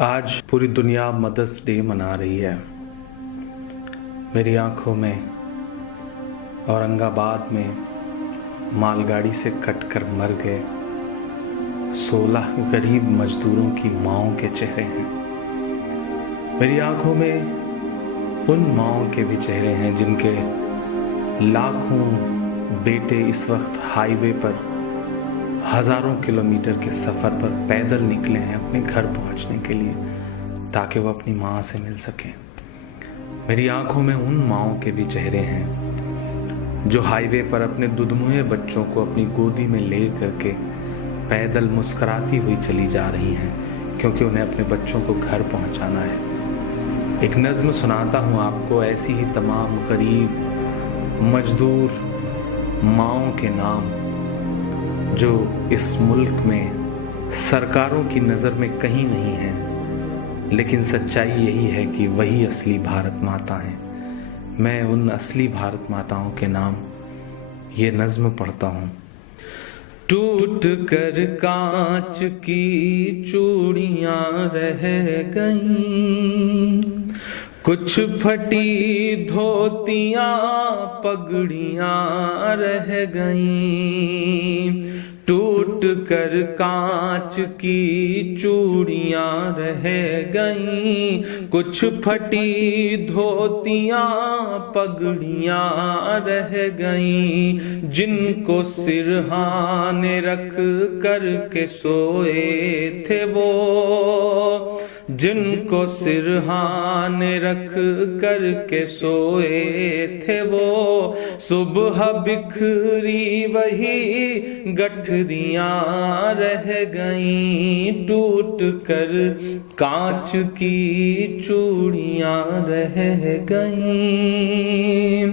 आज पूरी दुनिया मदर्स डे मना रही है। मेरी आंखों में औरंगाबाद में मालगाड़ी से कटकर मर गए 16 गरीब मजदूरों की माँओं के चेहरे हैं। मेरी आंखों में उन माँओं के भी चेहरे हैं जिनके लाखों बेटे इस वक्त हाईवे पर हजारों किलोमीटर के सफर पर पैदल निकले हैं अपने घर पहुंचने के लिए, ताकि वो अपनी माँ से मिल सकें। मेरी आंखों में उन माँओं के भी चेहरे हैं जो हाईवे पर अपने दुधमुहे बच्चों को अपनी गोदी में ले करके पैदल मुस्कुराती हुई चली जा रही हैं, क्योंकि उन्हें अपने बच्चों को घर पहुंचाना है। एक नज्म सुनाता हूँ आपको, ऐसी ही तमाम गरीब मजदूर माँओं के नाम जो इस मुल्क में सरकारों की नज़र में कहीं नहीं है, लेकिन सच्चाई यही है कि वही असली भारत माता हैं। मैं उन असली भारत माताओं के नाम ये नज्म पढ़ता हूँ। टूट कर कांच की चूड़ियाँ रह गईं, कुछ फटी धोतियाँ पगड़ियाँ रह गईं। टूट कर कांच की चूड़ियाँ रह गईं, कुछ फटी धोतियाँ पगड़ियाँ रह गईं। जिनको सिरहाने रख कर के सोए थे वो, जिनको सिरहाने रख कर के सोए थे वो, सुबह बिखरी वही गठरियाँ रह गईं। टूट कर कांच की चूड़ियाँ रह गईं।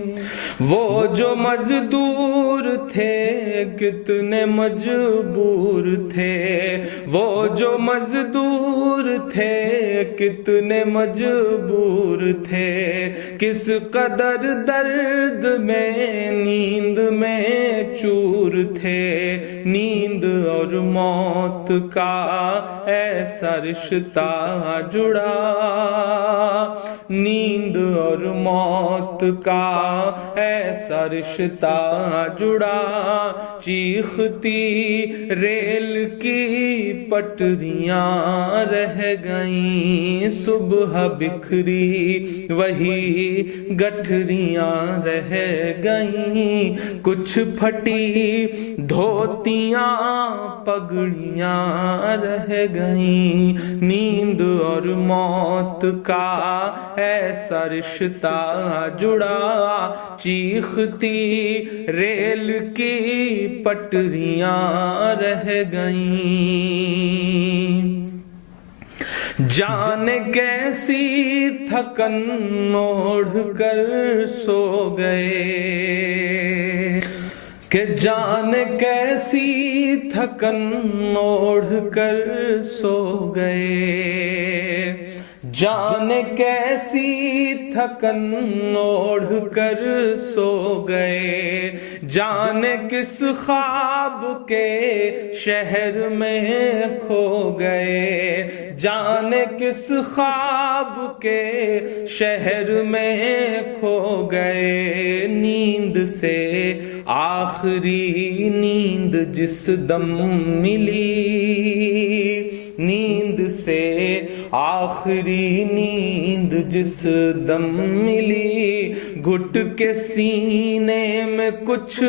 वो जो मजदूर थे कितने मजबूर थे, वो जो मजदूर थे कितने मजबूर थे। किस कदर दर्द में नींद में चूर थे। नींद और मौत का ऐसा रिश्ता जुड़ा, नींद और मौत का ऐसा रिश्ता जुड़ा। चीखती रेल की पटरियाँ रह गईं, सुबह बिखरी वही गठरियाँ रह गईं। कुछ फटी धोतियाँ पगड़ियाँ रह गईं। नींद और मौत का ऐसा रिश्ता जुड़ा। चीखती रेल की पटरियाँ रह गईं। जाने कैसी थकन ओढ़ कर सो गए, कि जाने कैसी थकन ओढ़ कर सो गए। जाने कैसी थकन ओढ़ कर सो गए। जाने किस ख्वाब के शहर में खो गए। जाने किस ख्वाब के शहर में खो गए। नींद से आखिरी नींद जिस दम मिली, नींद से आखिरी नींद जिस दम मिली। घुट के सीने में कुछ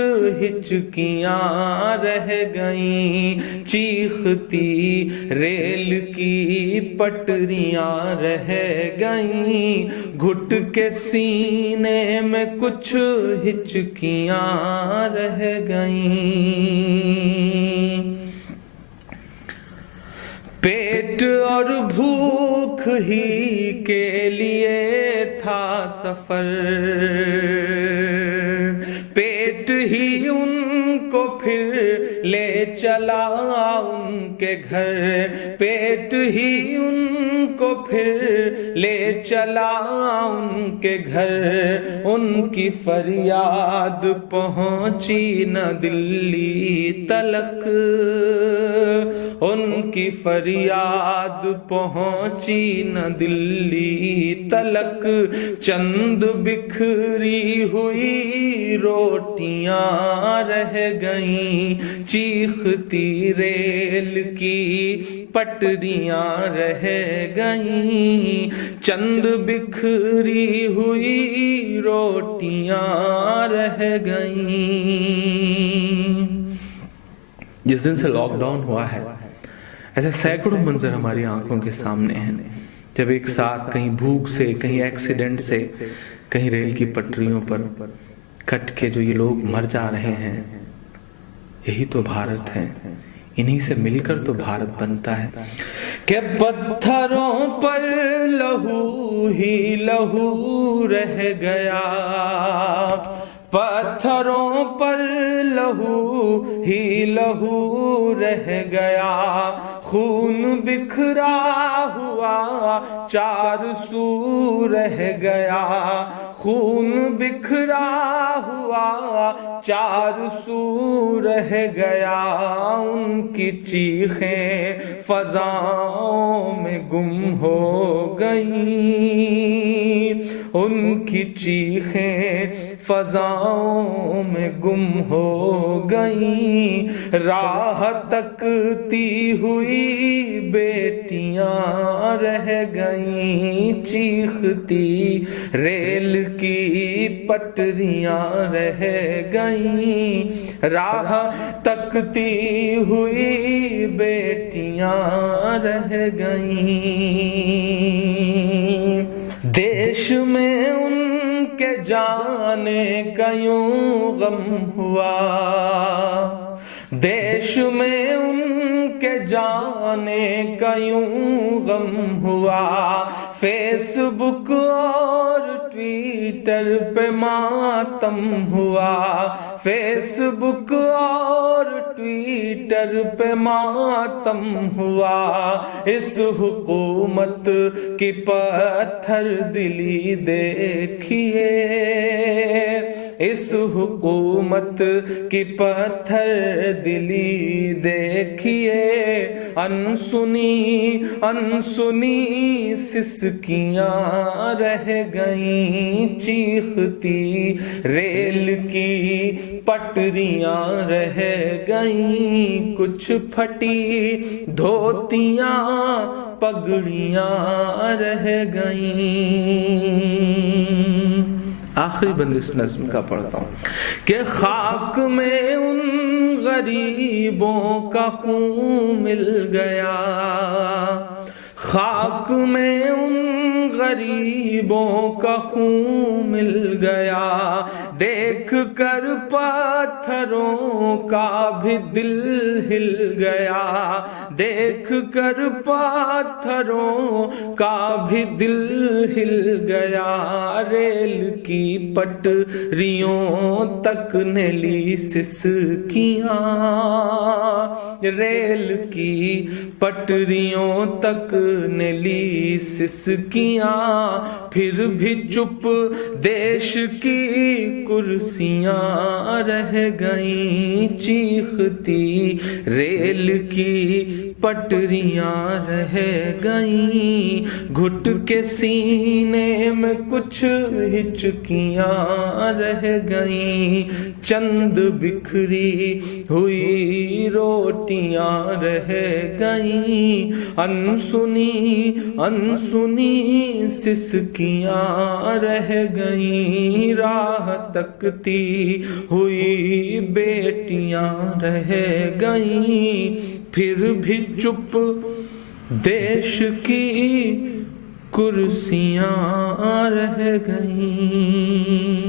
हिचकियाँ रह गईं। चीखती रेल की पटरियाँ रह गईं। घुट के सीने में कुछ हिचकियाँ रह गईं। पेट और भूख ही के लिए था सफर, पेट ही उनको फिर ले चला उनके घर। पेट ही उनको फिर ले چلا ان کے گھر، ان کی فریاد پہنچی نہ دلی تلک، ان کی فریاد پہنچی نہ دلی تلک، چند بکھری ہوئی روٹیاں رہ گئیں، چیختی ریل کی پٹریاں رہ گئیں، چند بکھری ہوئی روٹیاں رہ گئیں۔ جس دن سے لاک ڈاؤن ہوا ہے ایسے سینکڑوں منظر ہماری آنکھوں کے سامنے ہیں، جب ایک ساتھ کہیں بھوک سے، کہیں ایکسیڈنٹ سے، کہیں ریل کی پٹریوں پر کٹ کے جو یہ لوگ مر جا رہے ہیں۔ یہی تو بھارت ہے، انہی سے مل کر تو بھارت بنتا ہے کہ پتھروں پر لہو ہی لہو رہ گیا، پتھروں پر لہو ہی لہو رہ گیا، خون بکھرا ہوا چار سو رہ گیا، خون بکھرا ہوا چار سو رہ گیا، ان کی چیخیں فضاؤں میں گم ہو گئیں، ان کی چیخیں فضاؤں میں گم ہو گئیں، راہ تکتی ہوئی بیٹیاں رہ گئیں، چیختی ریل کی پٹریاں رہ گئیں، راہ تکتی ہوئی بیٹیاں رہ گئیں، دیش میں ان کے جانے کا یوں غم ہوا، دیش میں ان کے جانے کا یوں غم ہوا، فیس بک اور ٹویٹر پہ ماتم ہوا، فیس بک اور ٹویٹر پہ ماتم ہوا، اس حکومت کی پتھر دلی دیکھیے، اس حکومت کی پتھر دلی دیکھیے، انسنی انسنی سسکیاں رہ گئیں، چیختی ریل کی پٹریاں رہ گئیں، کچھ پھٹی دھوتیاں پگڑیاں رہ گئیں۔ آخری بند اس نظم کا پڑھتا ہوں کہ خاک میں ان غریبوں کا خون مل گیا، خاک میں ان غریبوں کا خون مل گیا، دیکھ کر پتھروں کا بھی دل ہل گیا، دیکھ کر پتھروں کا بھی دل ہل گیا، ریل کی پٹریوں تک نے لی سسکیاں، ریل کی پٹریوں تک نے لی سسکیاں، پھر بھی چپ دیش کی کرسیاں رہ گئیں، چیختی ریل کی پٹریاں رہ گئیں، گھٹ کے سینے میں کچھ ہچکیاں رہ گئیں، چند بکھری ہوئی روٹیاں رہ گئیں، انسنی انسنی سسکیاں رہ گئیں، راہ تکتی ہوئی بیٹیاں رہ گئیں، پھر بھی چپ دیش کی کرسیاں رہ گئیں۔